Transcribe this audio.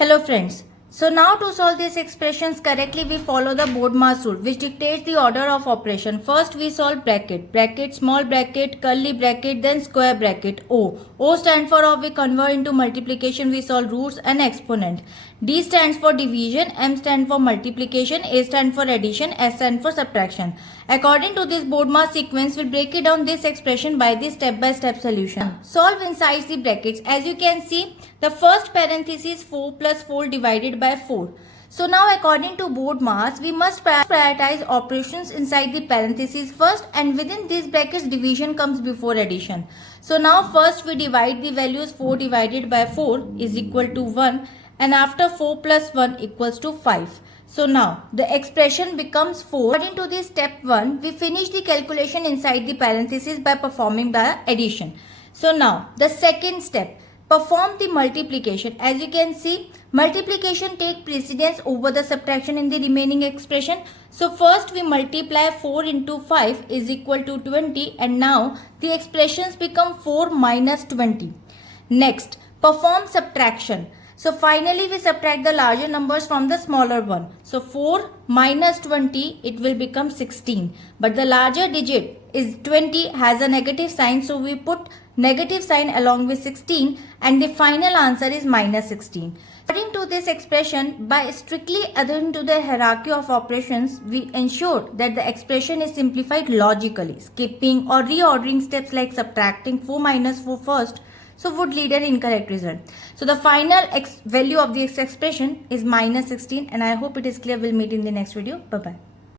Hello friends. So now to solve these expressions correctly, we follow the BODMAS rule which dictates the order of operation. First we solve bracket, small bracket, curly bracket, then square bracket, O. O stands for we convert into multiplication, we solve roots and exponent. D stands for division, M stands for multiplication, A stands for addition, S stands for subtraction. According to this BODMAS sequence, we'll break it down this expression by the step-by-step solution. Solve inside the brackets. As you can see, the first parenthesis 4 plus 4 divided by 4. So now according to BODMAS, we must prioritize operations inside the parentheses first, and within these brackets division comes before addition. So now first we divide the values. 4 divided by 4 is equal to 1, and after 4 plus 1 equals to 5. So now the expression becomes 4. According to this step 1, we finish the calculation inside the parentheses by performing the addition. So now the second step, perform the multiplication. As you can see, multiplication take precedence over the subtraction in the remaining expression. So first we multiply 4 into 5 is equal to 20, and now the expressions become 4 minus 20. Next, perform subtraction. So finally we subtract the larger numbers from the smaller one. So 4 minus 20, it will become 16. But the larger digit is 20 has a negative sign, so we put negative sign along with 16, and the final answer is minus 16. According to this expression, by strictly adhering to the hierarchy of operations, we ensure that the expression is simplified logically. Skipping or reordering steps like subtracting 4 minus 4 first would lead an incorrect result. So the final value of this expression is minus 16, and I hope it is clear. We'll meet in the next video. Bye-bye.